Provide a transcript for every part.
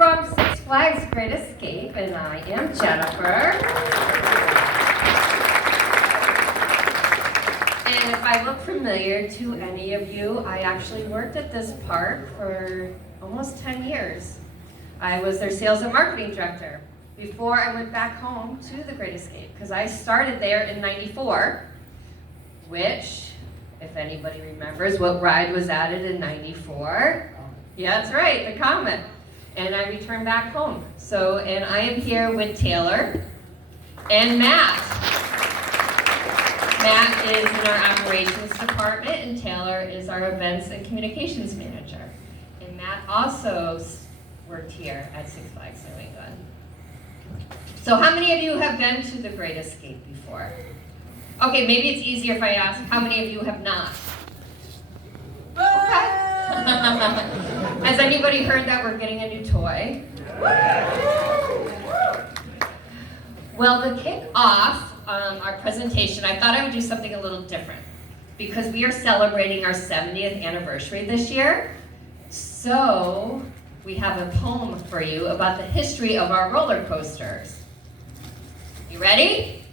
from Six Flags Great Escape, and I am Jennifer. And if I look familiar to any of you, I actually worked at this park for almost 10 years. I was their sales and marketing director before I went back home to the Great Escape, because I started there in '94, which, if anybody remembers, what ride was added in '94? Yeah, that's right, the Comet. And I returned back home. And I am here with Taylor and Matt. Matt is in our operations department, and Taylor is our events and communications manager. And Matt also worked here at Six Flags New England. So how many of you have been to the Great Escape before? Okay, maybe it's easier if I ask, how many of you have not? Okay. Has anybody heard that we're getting a new toy? Well, to kick off our presentation, I thought I would do something a little different because we are celebrating our 70th anniversary this year. So we have a poem for you about the history of our roller coasters. You ready?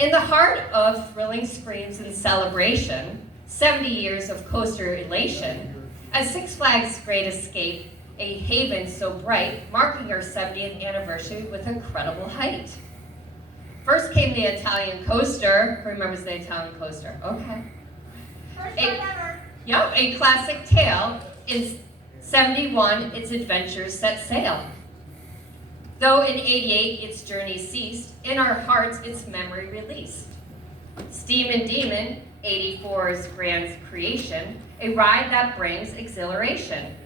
In the heart of thrilling screams and celebration, 70 years of coaster elation, as Six Flags Great Escape, a haven so bright, marking our 70th anniversary with incredible height. First came the Italian coaster. Who remembers the Italian coaster? Okay. First time ever. Yep, a classic tale. In '71, its adventures set sail. Though in '88 its journey ceased, in our hearts its memory released. Steam and Demon, '84's grand creation, a ride that brings exhilaration.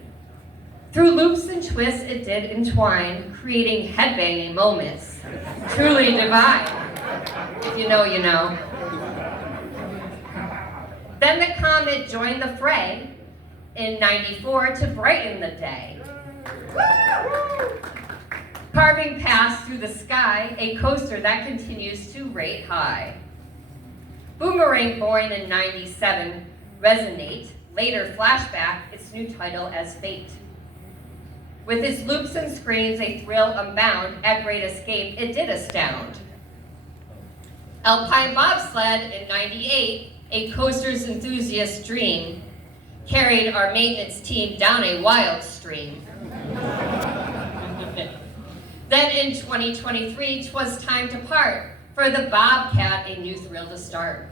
Through loops and twists it did entwine, creating headbanging moments, truly divine. If you know, you know. Then the Comet joined the fray in '94 to brighten the day. Carving past through the sky, a coaster that continues to rate high. Boomerang, born in '97, Resonate, later flashback its new title as Fate. With its loops and screens, a thrill unbound, at Great Escape it did astound. Alpine Bobsled in '98, a coaster's enthusiast dream, carried our maintenance team down a wild stream. Then in 2023, 'twas time to part, for the Bobcat a new thrill to start.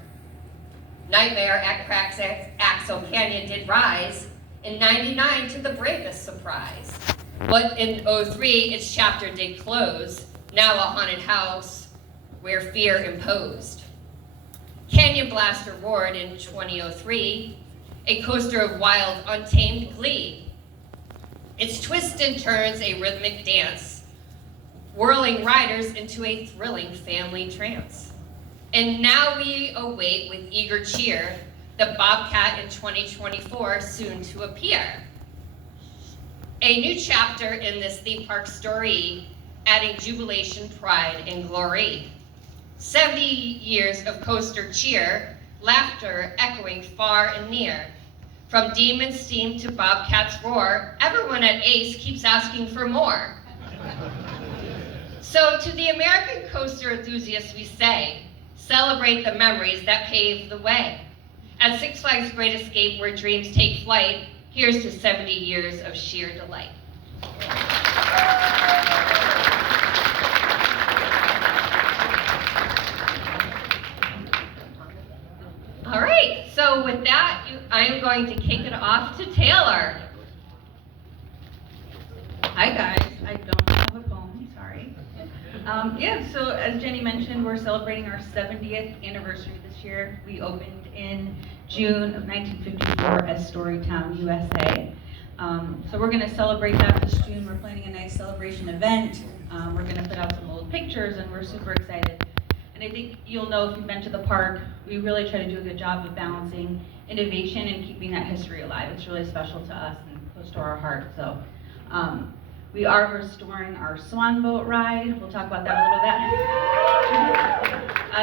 Nightmare at Crack's Axle Canyon did rise, in '99 to the bravest surprise. But in '03, its chapter did close, now a haunted house where fear imposed. Canyon Blaster roared in 2003, a coaster of wild, untamed glee. Its twists and turns a rhythmic dance, whirling riders into a thrilling family trance. And now we await with eager cheer the Bobcat in 2024, soon to appear. A new chapter in this theme park story, adding jubilation, pride, and glory. 70 years of coaster cheer, laughter echoing far and near. From Demon Steam to Bobcat's roar, everyone at Ace keeps asking for more. So to the American coaster enthusiasts we say, celebrate the memories that paved the way. At Six Flags Great Escape, where dreams take flight, here's to 70 years of sheer delight. All right, so with that, I am going to kick it off to Taylor. Hi guys, I don't have a poem, sorry. So as Jenny mentioned, we're celebrating our 70th anniversary this year. We opened in June of 1954 as Storytown, USA. So we're gonna celebrate that this June. We're planning a nice celebration event. We're gonna put out some old pictures and we're super excited. And I think you'll know if you've been to the park, we really try to do a good job of balancing innovation and keeping that history alive. It's really special to us and close to our heart. So we are restoring our Swan Boat ride. We'll talk about that a little bit.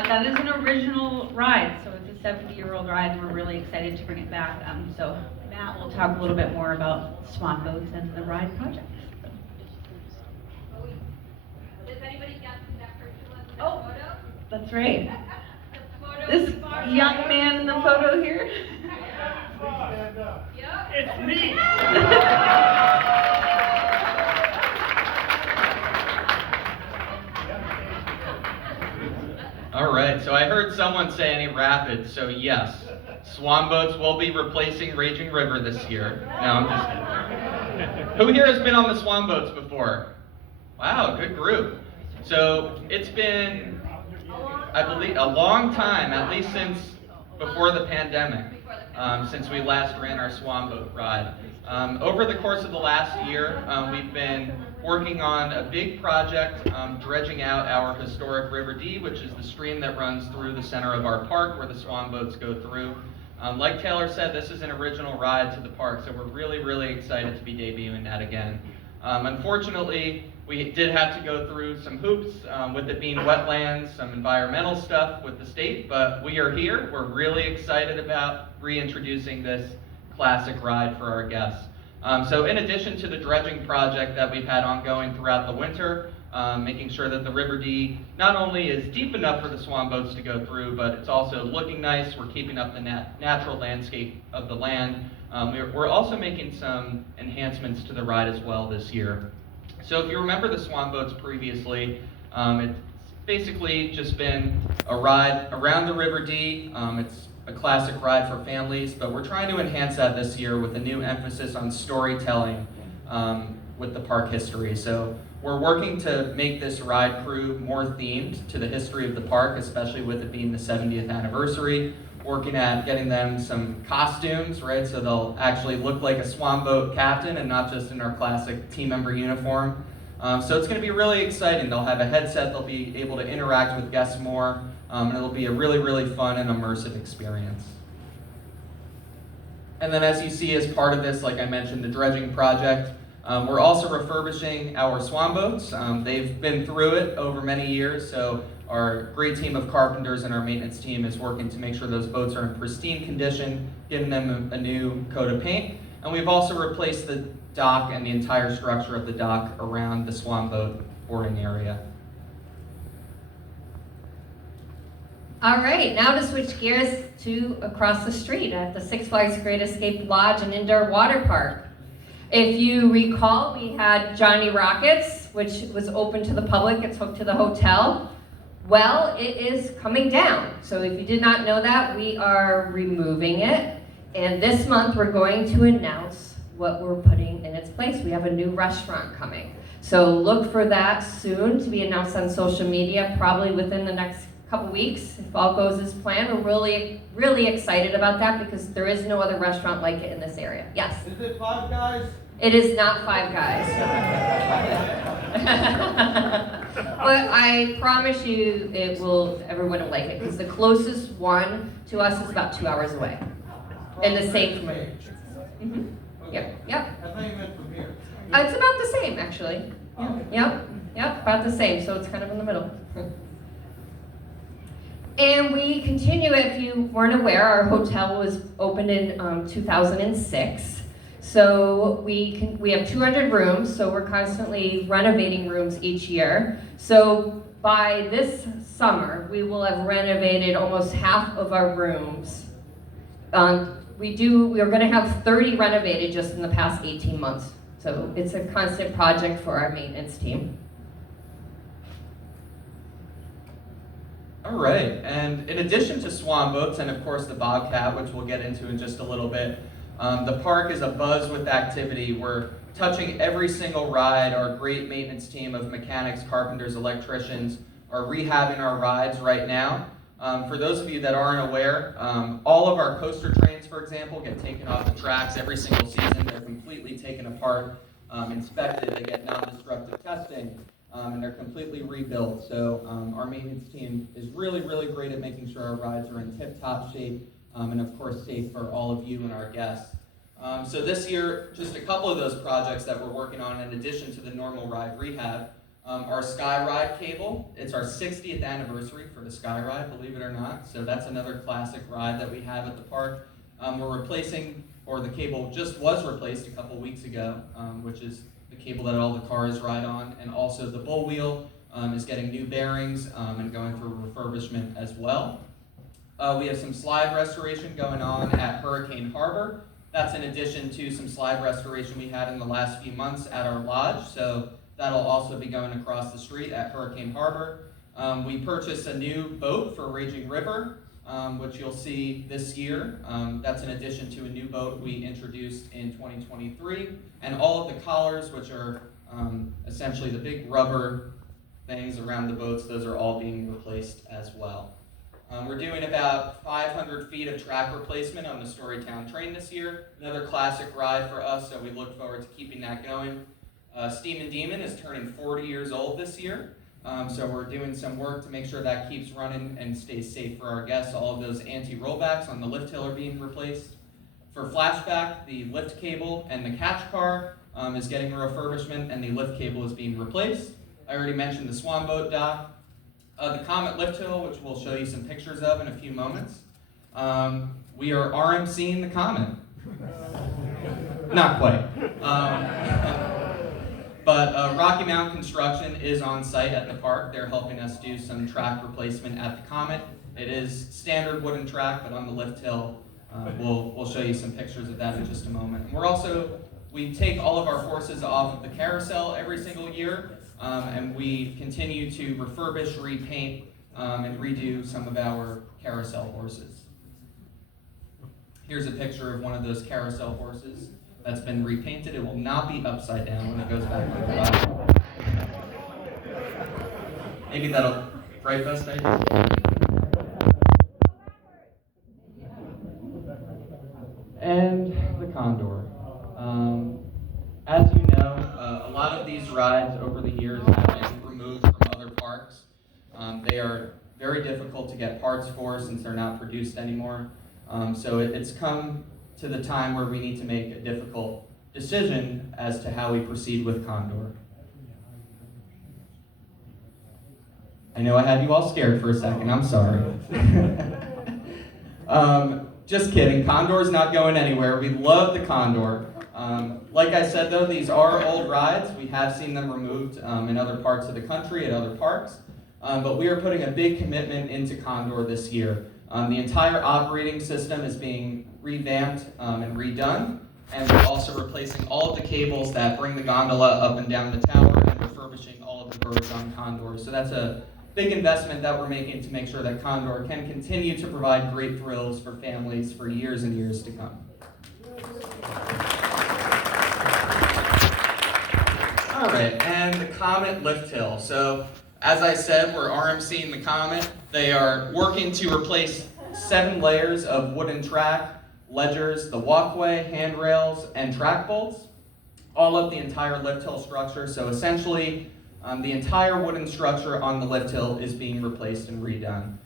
That is an original ride, so it's a 70-year-old ride, and we're really excited to bring it back. So Matt Matt will talk a little bit more about Swan Boats and the ride project. Does anybody get that person Oh. photo? That's right. The photo This is far young right. man in the photo here. Yep. It's me. All right, so I heard someone say any rapids, so yes, Swan Boats will be replacing Raging River this year. No, I'm just kidding. Who here has been on the Swan Boats before? Wow, good group. So it's been, I believe, a long time, at least since before the pandemic, since we last ran our Swan Boat ride. Over the course of the last year, we've been working on a big project, dredging out our historic River D, which is the stream that runs through the center of our park where the Swan Boats go through. Like Taylor said, this is an original ride to the park, so we're really, really excited to be debuting that again. Unfortunately, we did have to go through some hoops with it being wetlands, some environmental stuff with the state, but we are here. We're really excited about reintroducing this classic ride for our guests. So in addition to the dredging project that we've had ongoing throughout the winter, making sure that the River D not only is deep enough for the Swan Boats to go through, but it's also looking nice. We're keeping up the natural landscape of the land. We're also making some enhancements to the ride as well this year. So if you remember the Swan Boats previously, it's basically just been a ride around the River D. It's a classic ride for families, but we're trying to enhance that this year with a new emphasis on storytelling with the park history. So we're working to make this ride crew more themed to the history of the park, especially with it being the 70th anniversary. Working at getting them some costumes, right? So they'll actually look like a Swan Boat captain and not just in our classic team member uniform. So it's going to be really exciting. They'll have a headset, they'll be able to interact with guests more, and it'll be a really, really fun and immersive experience. And then as you see as part of this, like I mentioned, the dredging project, we're also refurbishing our Swan Boats. They've been through it over many years, so our great team of carpenters and our maintenance team is working to make sure those boats are in pristine condition, giving them a new coat of paint. And we've also replaced the dock and the entire structure of the dock around the Swan Boat boarding area. All right, now to switch gears to across the street at the Six Flags Great Escape Lodge and Indoor Water Park. If you recall, we had Johnny Rockets, which was open to the public. It's hooked to the hotel. Well, it is coming down. So if you did not know that, we are removing it. And this month, we're going to announce what we're putting in its place. We have a new restaurant coming. So look for that soon to be announced on social media, probably within the next couple weeks, if all goes as planned. We're really, really excited about that because there is no other restaurant like it in this area. Yes? Is it Five Guys? It is not Five Guys. But I promise you everyone will like it because the closest one to us is about 2 hours away. And the same from here. Mm-hmm. Yep. I thought you meant from here. It's about the same, actually. Yep, about the same, so it's kind of in the middle. And we continue, if you weren't aware, our hotel was opened in 2006. So we have 200 rooms, so we're constantly renovating rooms each year. So by this summer, we will have renovated almost half of our rooms. We are going to have 30 renovated just in the past 18 months. So it's a constant project for our maintenance team. All right, and in addition to Swan Boats and of course the Bobcat, which we'll get into in just a little bit, the park is abuzz with activity. We're touching every single ride. Our great maintenance team of mechanics, carpenters, electricians are rehabbing our rides right now. For those of you that aren't aware, all of our coaster trains, for example, get taken off the tracks every single season. They're completely taken apart, inspected, they get non-destructive testing, and they're completely rebuilt. So our maintenance team is really, really great at making sure our rides are in tip-top shape, and of course safe for all of you and our guests. So this year, just a couple of those projects that we're working on in addition to the normal ride rehab. Our Sky Ride cable, it's our 60th anniversary for the Sky Ride, believe it or not. So that's another classic ride that we have at the park. We're replacing or the cable just was replaced a couple weeks ago, which is the cable that all the cars ride on, and also the bull wheel is getting new bearings and going through refurbishment as well. We have some slide restoration going on at Hurricane Harbor. That's in addition to some slide restoration we had in the last few months at our lodge, so that'll also be going across the street at Hurricane Harbor. We purchased a new boat for Raging River, which you'll see this year. That's in addition to a new boat we introduced in 2023. And all of the collars, which are essentially the big rubber things around the boats, those are all being replaced as well. We're doing about 500 feet of track replacement on the Storytown train this year. Another classic ride for us, so we look forward to keeping that going. Steam and Demon is turning 40 years old this year. So we're doing some work to make sure that keeps running and stays safe for our guests. All of those anti-rollbacks on the lift hill are being replaced. For Flashback, the lift cable and the catch car is getting a refurbishment, and the lift cable is being replaced. I already mentioned the Swan Boat dock. The Comet lift hill, which we'll show you some pictures of in a few moments. We are RMCing the Comet. Not quite. But Rocky Mountain Construction is on site at the park. They're helping us do some track replacement at the Comet. It is standard wooden track, but on the lift hill, we'll show you some pictures of that in just a moment. We take all of our horses off of the carousel every single year, and we continue to refurbish, repaint, and redo some of our carousel horses. Here's a picture of one of those carousel horses that's been repainted. It will not be upside down when it goes back to the body. Maybe that'll right best idea. And the Condor. As you know, a lot of these rides over the years have been removed from other parks. They are very difficult to get parts for since they're not produced anymore. So it's come to the time where we need to make a difficult decision as to how we proceed with Condor. I know I had you all scared for a second, I'm sorry. Just kidding, Condor's not going anywhere. We love the Condor. Like I said though, these are old rides. We have seen them removed in other parts of the country, at other parks. But we are putting a big commitment into Condor this year. The entire operating system is being revamped and redone, and we're also replacing all of the cables that bring the gondola up and down the tower and refurbishing all of the birds on Condor. So that's a big investment that we're making to make sure that Condor can continue to provide great thrills for families for years and years to come. All right, and the Comet lift hill. So as I said, we're RMCing the Comet. They are working to replace 7 layers of wooden track, ledgers, the walkway, handrails, and track bolts, all of the entire lift hill structure. So essentially, the entire wooden structure on the lift hill is being replaced and redone.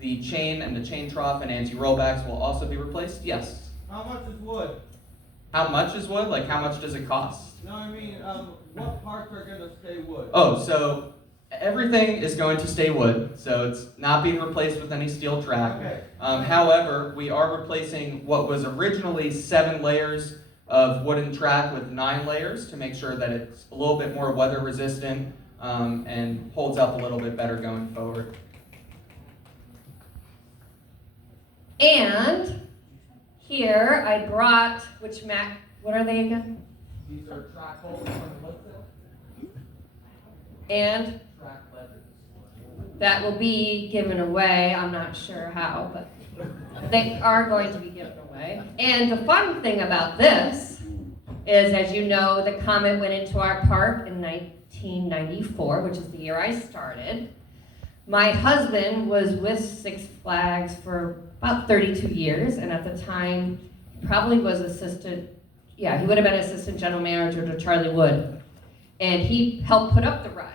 The chain and the chain trough and anti-rollbacks will also be replaced, yes. How much is wood? How much is wood? Like how much does it cost? No, I mean, what parts are going to stay wood? Oh, so everything is going to stay wood, so it's not being replaced with any steel track. Okay. However, we are replacing what was originally 7 layers of wooden track with 9 layers to make sure that it's a little bit more weather resistant and holds up a little bit better going forward. And here I brought, what are they again? These are track holes on the lift hill. And Track ledgers. that will be given away. I'm not sure how, but they are going to be given away. And the fun thing about this is, as you know, the Comet went into our park in 1994, which is the year I started. My husband was with Six Flags for about 32 years, and at the time, he probably was he would have been assistant general manager to Charlie Wood. And he helped put up the ride.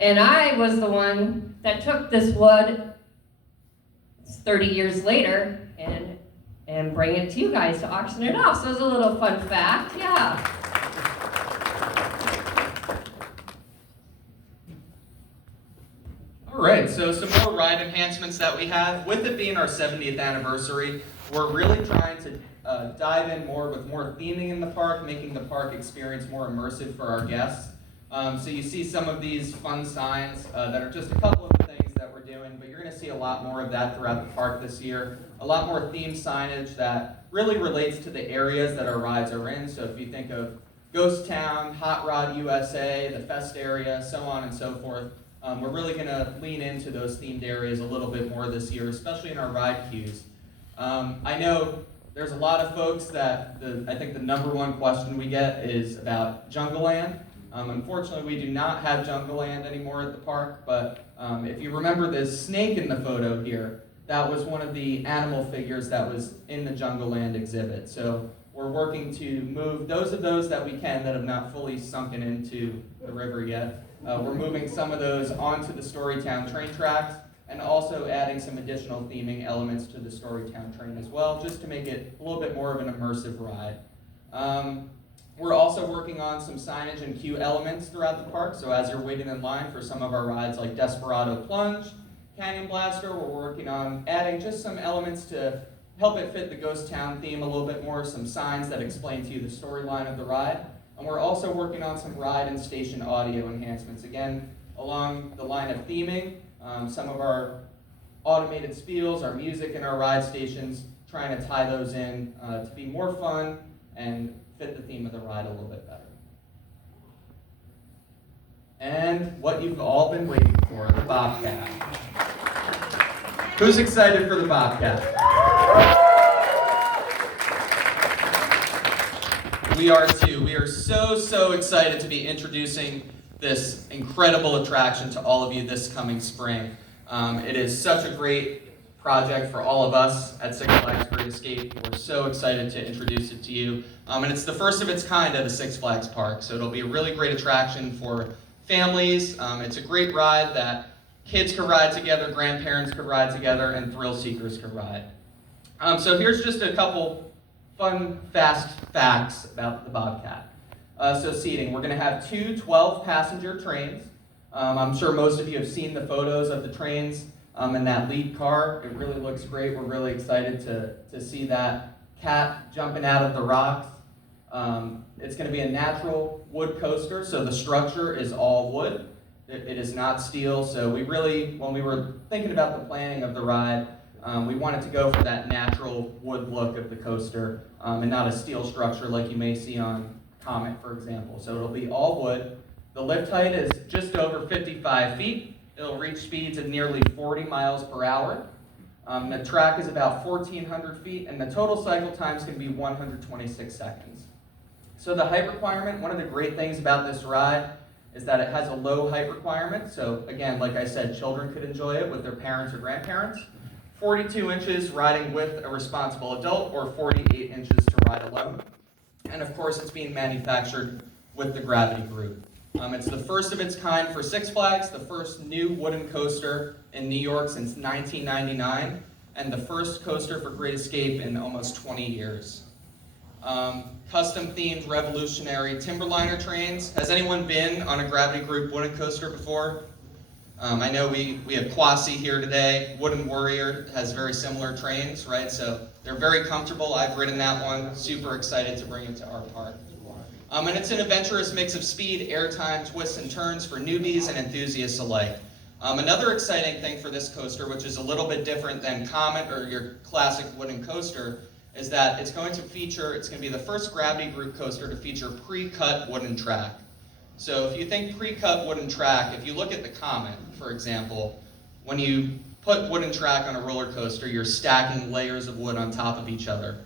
And I was the one that took this wood 30 years later and bring it to you guys to auction it off. So it's a little fun fact, yeah. All right, so some more ride enhancements that we have. With it being our 70th anniversary, we're really trying to dive in more with more theming in the park, making the park experience more immersive for our guests. So you see some of these fun signs that are just a couple of the things that we're doing, but you're going to see a lot more of that throughout the park this year. A lot more themed signage that really relates to the areas that our rides are in. So if you think of Ghost Town, Hot Rod USA, the Fest area, so on and so forth, we're really going to lean into those themed areas a little bit more this year, especially in our ride queues. I know there's a lot of folks that I think the number one question we get is about Jungle Land. Unfortunately, we do not have Jungle Land anymore at the park, but if you remember this snake in the photo here, that was one of the animal figures that was in the Jungle Land exhibit. So we're working to move those that we can that have not fully sunken into the river yet. We're moving some of those onto the Storytown train tracks and also adding some additional theming elements to the Storytown train as well, just to make it a little bit more of an immersive ride. We're also working on some signage and queue elements throughout the park, so as you're waiting in line for some of our rides like Desperado Plunge, Canyon Blaster, we're working on adding just some elements to help it fit the Ghost Town theme a little bit more, some signs that explain to you the storyline of the ride. And we're also working on some ride and station audio enhancements, again, along the line of theming, some of our automated spiels, our music, and our ride stations, trying to tie those in to be more fun and fit the theme of the ride a little bit better. And what you've all been waiting for, the Bobcat. Who's excited for the Bobcat? We are too. We are so excited to be introducing this incredible attraction to all of you this coming spring. It is such a great project for all of us at Six Flags Great Escape. We're so excited to introduce it to you. And it's the first of its kind at a Six Flags park, so it'll be a really great attraction for families. It's a great ride that kids could ride together, grandparents could ride together, and thrill seekers could ride. So here's just a couple fun, fast facts about the Bobcat. So seating, we're going to have two 12-passenger trains. I'm sure most of you have seen the photos of the trains in that lead car. It really looks great. We're really excited to see that cat jumping out of the rocks. It's going to be a natural wood coaster, so the structure is all wood. It is not steel, so we really, when we were thinking about the planning of the ride, we wanted to go for that natural wood look of the coaster and not a steel structure like you may see on Comet, for example. So it'll be all wood. The lift height is just over 55 feet. It'll reach speeds of nearly 40 miles per hour. The track is about 1,400 feet, and the total cycle times can be 126 seconds. So the height requirement, one of the great things about this ride is that it has a low height requirement. So again, like I said, children could enjoy it with their parents or grandparents. 42 inches riding with a responsible adult, or 48 inches to ride alone. And of course, it's being manufactured with the Gravity Group. It's the first of its kind for Six Flags, the first new wooden coaster in New York since 1999, and the first coaster for Great Escape in almost 20 years. Custom-themed revolutionary Timberliner trains. Has anyone been on a Gravity Group wooden coaster before? I know we have Kwasi here today. Wooden Warrior has very similar trains, right? So they're very comfortable. I've ridden that one. Super excited to bring it to our park. And it's an adventurous mix of speed, airtime, twists, and turns for newbies and enthusiasts alike. Another exciting thing for this coaster, which is a little bit different than Comet or your classic wooden coaster, is that it's going to be the first Gravity Group coaster to feature pre-cut wooden track. So if you think pre-cut wooden track, if you look at the Comet, for example, when you put wooden track on a roller coaster, you're stacking layers of wood on top of each other.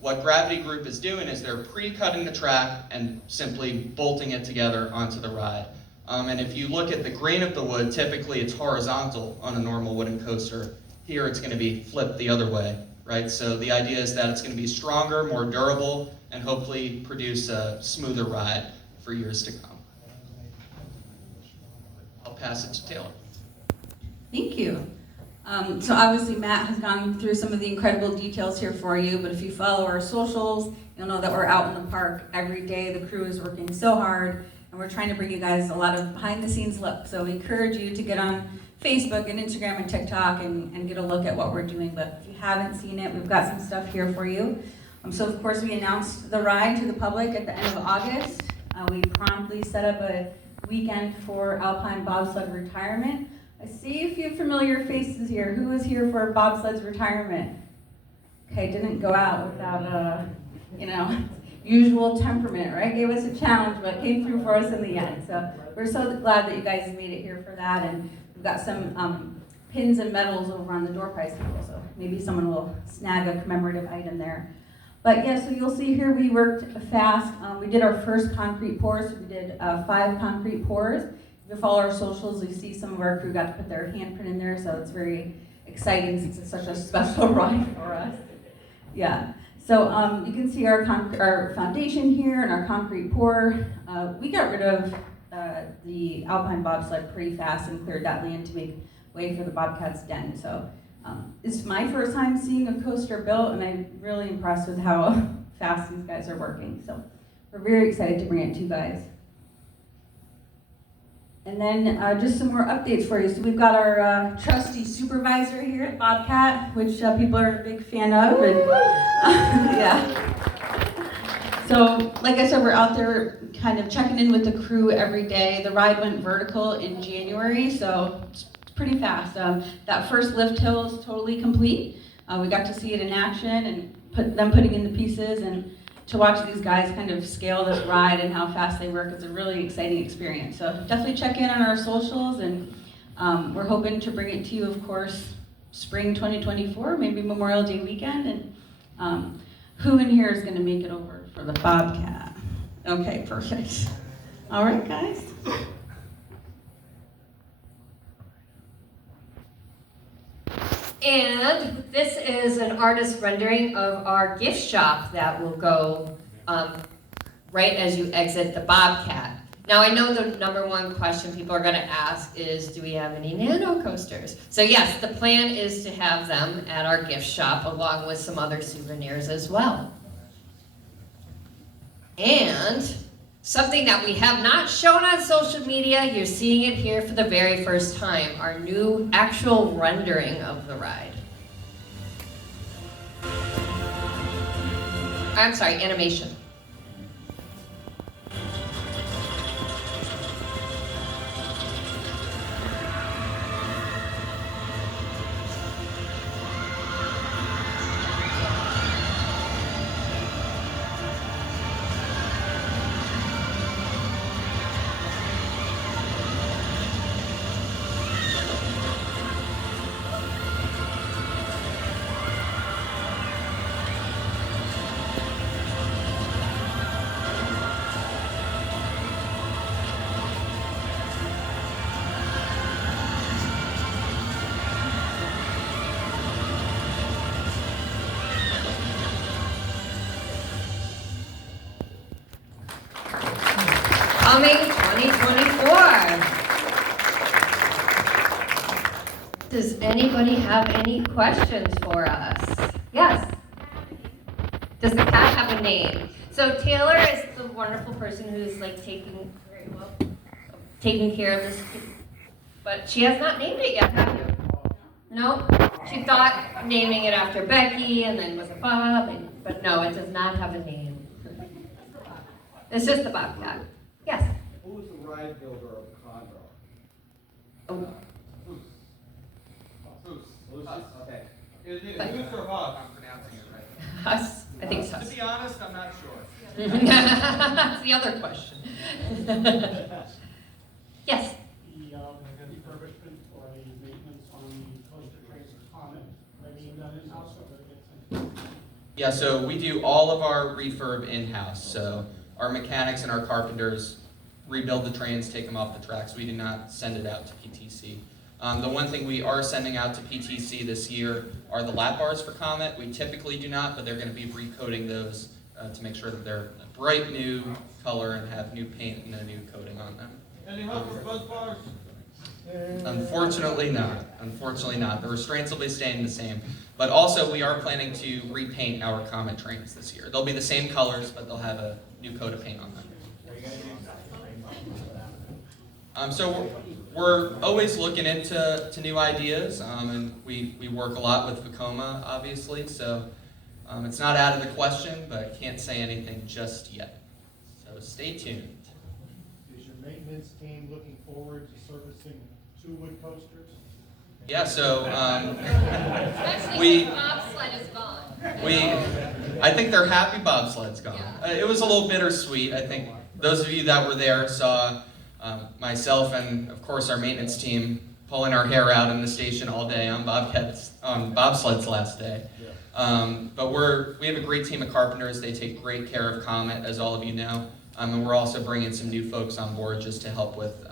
What Gravity Group is doing is they're pre-cutting the track and simply bolting it together onto the ride. And if you look at the grain of the wood, typically it's horizontal on a normal wooden coaster. Here it's going to be flipped the other way, right? So the idea is that it's going to be stronger, more durable, and hopefully produce a smoother ride for years to come. I'll pass it to Taylor. Thank you. So obviously Matt has gone through some of the incredible details here for you, but if you follow our socials, you'll know that we're out in the park every day. The crew is working so hard, and we're trying to bring you guys a lot of behind-the-scenes look. So we encourage you to get on Facebook and Instagram and TikTok and get a look at what we're doing. But if you haven't seen it, we've got some stuff here for you. So of course we announced the ride to the public at the end of August. We promptly set up a weekend for Alpine Bobsled retirement. I see a few familiar faces here. Who was here for bobsled's retirement? Okay, didn't go out without usual temperament, right? Gave us a challenge, but came through for us in the end. So we're so glad that you guys made it here for that, and we've got some pins and medals over on the door prize table, so maybe someone will snag a commemorative item there. But yeah, so you'll see here we worked fast. We did our first concrete pours. We did 5 concrete pours. If you follow our socials, you see some of our crew got to put their handprint in there, so it's very exciting since it's such a special ride for us. Yeah. So you can see our foundation here and our concrete pour. We got rid of the Alpine bobsled pretty fast and cleared that land to make way for the Bobcat's den. So it's my first time seeing a coaster built, and I'm really impressed with how fast these guys are working. So we're very excited to bring it to you guys. And then just some more updates for you. So we've got our trusty supervisor here at Bobcat, which people are a big fan of. And, yeah. So like I said, we're out there kind of checking in with the crew every day. The ride went vertical in January, so it's pretty fast. That first lift hill is totally complete. We got to see it in action and putting in the pieces, and to watch these guys kind of scale this ride and how fast they work. It's a really exciting experience. So definitely check in on our socials, and we're hoping to bring it to you, of course, spring 2024, maybe Memorial Day weekend. And who in here is going to make it over for the Bobcat? Okay, perfect. All right, guys. And this is an artist rendering of our gift shop that will go right as you exit the Bobcat. Now I know the number one question people are going to ask is, do we have any nano coasters? So yes, the plan is to have them at our gift shop along with some other souvenirs as well. And something that we have not shown on social media, you're seeing it here for the very first time, our new actual rendering of the ride. I'm sorry, animation. Coming 2024. Does anybody have any questions for us? Yes. Does the cat have a name? So Taylor is the wonderful person who's like taking care of this, but she has not named it yet, have you? No. She thought naming it after Becky, and then was a Bob, but no, it does not have a name. It's just the Bobcat. Yes. Who was the ride builder of the Condor? Oh. Us. Okay. Is it Zeus or Hus? I'm pronouncing it right. Us. I think it's To us. be honest, I'm not sure. That's the other question. Yes. The refurbishment or the maintenance on the coaster trains or Comet, are they being done in-house or they get sent? Yeah, so we do all of our refurb in-house. So our mechanics and our carpenters rebuild the trains, take them off the tracks. We do not send it out to PTC. The one thing we are sending out to PTC this year are the lap bars for Comet. We typically do not, but they're going to be recoating those to make sure that they're a bright new color and have new paint and a new coating on them. Any help for buzz bars? Unfortunately not. Unfortunately not. The restraints will be staying the same. But also we are planning to repaint our Comet trains this year. They'll be the same colors, but they'll have a new coat of paint on them. So we're always looking into new ideas, and we work a lot with Vekoma, obviously. So It's not out of the question, but I can't say anything just yet. So stay tuned. Is your maintenance team looking forward to servicing 2 wood coasters? Yeah, so Especially we- when bobsled is gone. I think they're happy bobsled's gone. It was a little bittersweet. I think those of you that were there saw myself and, of course, our maintenance team pulling our hair out in the station all day on bobsled's last day. But we have a great team of carpenters. They take great care of Comet, as all of you know. And we're also bringing some new folks on board just to help with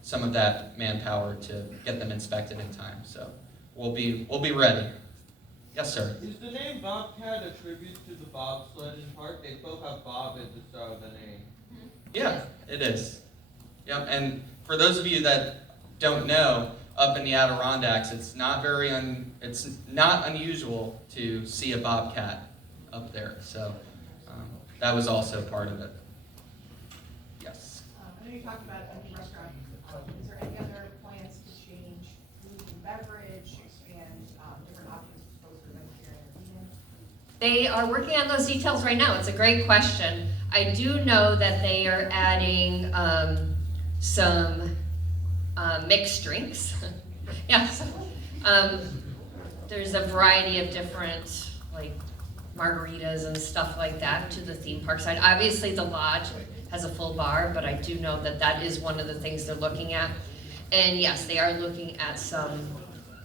some of that manpower to get them inspected in time. So we'll be ready. Yes, sir. Is the name Bobcat a tribute to the bobsledding part? They both have Bob at the start of the name. Yeah, it is. Yep, and for those of you that don't know, up in the Adirondacks, it's not unusual to see a bobcat up there. So that was also part of it. Yes. I know you talked about a new restaurant. Is there any other plans to change food and beverage and different options for folks who are going to share their eating? They are working on those details right now. It's a great question. I do know that they are adding some mixed drinks. Yes. There's a variety of different, like, margaritas and stuff like that to the theme park side. Obviously, the lodge has a full bar, but I do know that that is one of the things they're looking at. And yes, they are looking at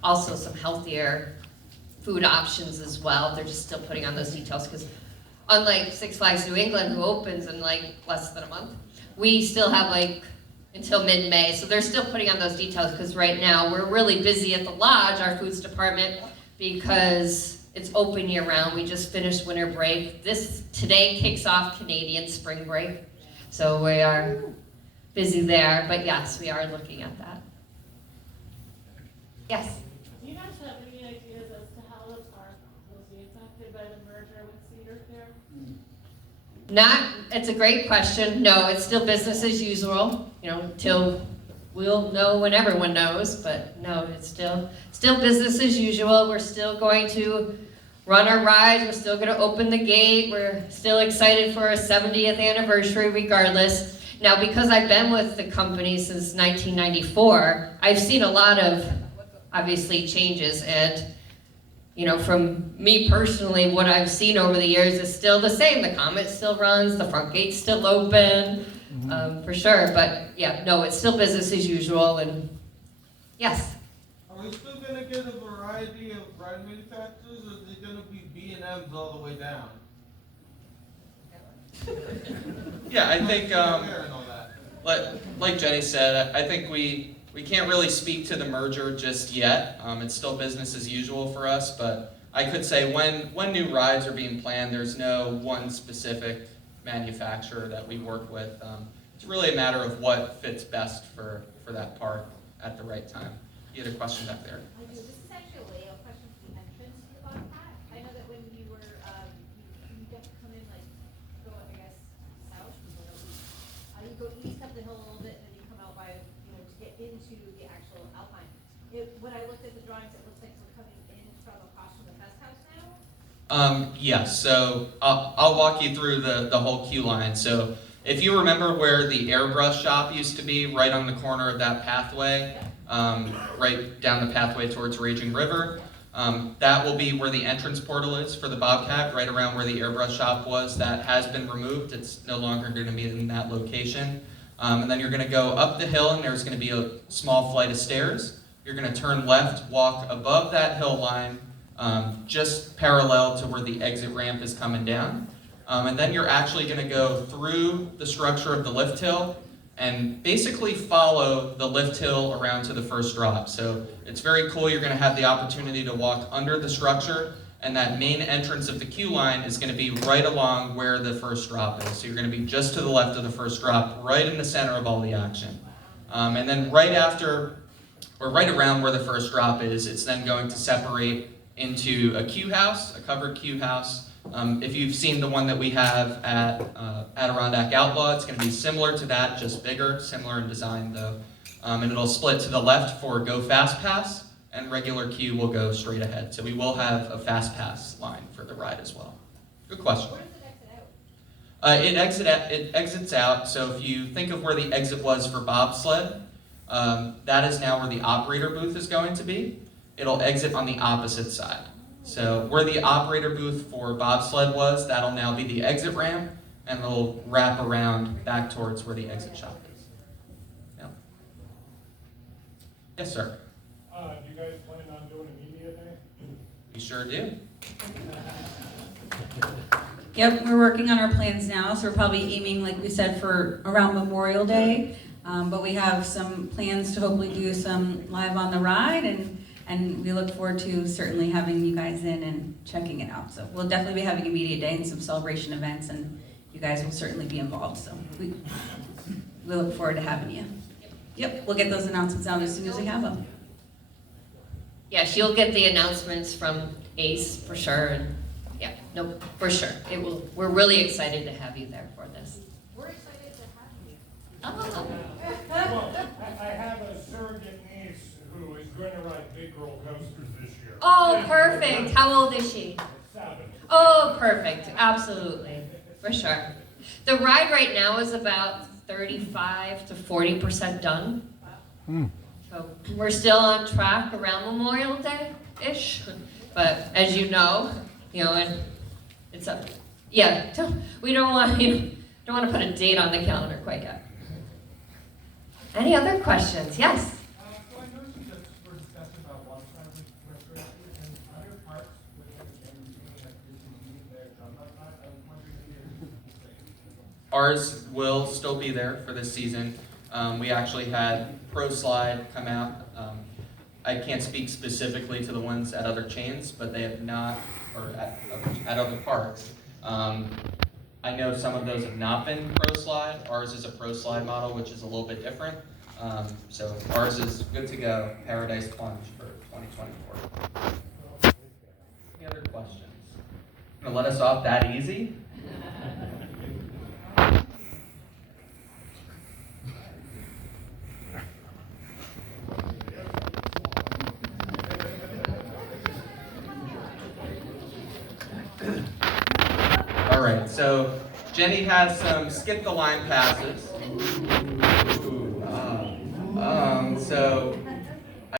also some healthier food options as well. They're just still putting on those details because unlike Six Flags New England, who opens in like less than a month, we still have like until mid-May. So they're still putting on those details because right now we're really busy at the lodge, our foods department, because it's open year-round. We just finished winter break. Today kicks off Canadian spring break. So we are busy there, but yes, we are looking at that. Yes? Do you guys have any ideas as to how the park will be affected by the merger with Cedar Fair? It's a great question. No, it's still business as usual, until we'll know when everyone knows, but no, it's still business as usual. We're still going to run our rides. We're still going to open the gate. We're still excited for our 70th anniversary regardless. Now, because I've been with the company since 1994, I've seen a lot of, obviously, changes. And, from me personally, what I've seen over the years is still the same. The Comet still runs. The front gate's still open, for sure. But, yeah, no, it's still business as usual. And, yes? Are we still going to get a variety of ride manufacturers, or is it going to be B&Ms all the way down? Yeah, I think, Fair and all that. like Jenny said, I think we can't really speak to the merger just yet. It's still business as usual for us, but I could say when new rides are being planned, there's no one specific manufacturer that we work with. It's really a matter of what fits best for that park at the right time. You had a question back there. I do. This is actually a layout question for the entrance to the Bobcat. I know that when you were, you got to come in, go, I guess, south, you go east up the hill a little bit, and then you come out by, to get into the actual Alpine. When I looked at the drawings, it looks like we're coming in from across from the Fest House now. Yes, so I'll walk you through the whole queue line. So if you remember where the airbrush shop used to be, right on the corner of that pathway, right down the pathway towards Raging River, that will be where the entrance portal is for the Bobcat, right around where the airbrush shop was. That has been removed. It's no longer going to be in that location. And then you're going to go up the hill, and there's going to be a small flight of stairs. You're going to turn left, walk above that hill line, just parallel to where the exit ramp is coming down. And then you're actually going to go through the structure of the lift hill and basically follow the lift hill around to the first drop. So it's very cool. You're going to have the opportunity to walk under the structure, and that main entrance of the queue line is going to be right along where the first drop is. So you're going to be just to the left of the first drop, right in the center of all the action. And then right after, or right around where the first drop is, it's then going to separate into a queue house, a covered queue house. If you've seen the one that we have at Adirondack Outlaw, it's going to be similar to that, just bigger, similar in design though. And it'll split to the left for Go Fast Pass, and regular queue will go straight ahead. So we will have a fast pass line for the ride as well. Good question. Where does it exit out? It exits out, so if you think of where the exit was for bobsled, that is now where the operator booth is going to be. It'll exit on the opposite side. So where the operator booth for bobsled was, that'll now be the exit ramp, and it'll wrap around back towards where the exit shop is. Yeah. Yes, sir. Do you guys plan on doing a media day? We sure do. Yep, we're working on our plans now, so we're probably aiming, like we said, for around Memorial Day. But we have some plans to hopefully do some live on the ride, and we look forward to certainly having you guys in and checking it out. So we'll definitely be having a media day and some celebration events, and you guys will certainly be involved. So we look forward to having you. Yep, we'll get those announcements out as soon as we have them. Yeah, she'll get the announcements from Ace for sure, and yeah, no, for sure. It will. We're really excited to have you there for this. We're excited to have you. Oh. Well, I have a surrogate niece who is going to ride big roller coasters this year. Oh, perfect. How old is she? 7. Oh, perfect. Absolutely. For sure. The ride right now is about 35 to 40% done. So we're still on track around Memorial Day-ish. But as you know, it's up. Yeah, we don't want to put a date on the calendar quite yet. Any other questions? Yes. So I noticed you just were discussing about waterfront restoration and other parks within the community that discontinued their drum ride. I was wondering if Ours will still be there for this season. We actually had Pro Slide come out. I can't speak specifically to the ones at other chains, but they have not, or at other parks. I know some of those have not been Pro Slide. Ours is a Pro Slide model, which is a little bit different. So ours is good to go, Paradise Plunge for 2024. Any other questions? Gonna let us off that easy? All right, so Jenny has some skip the line passes. So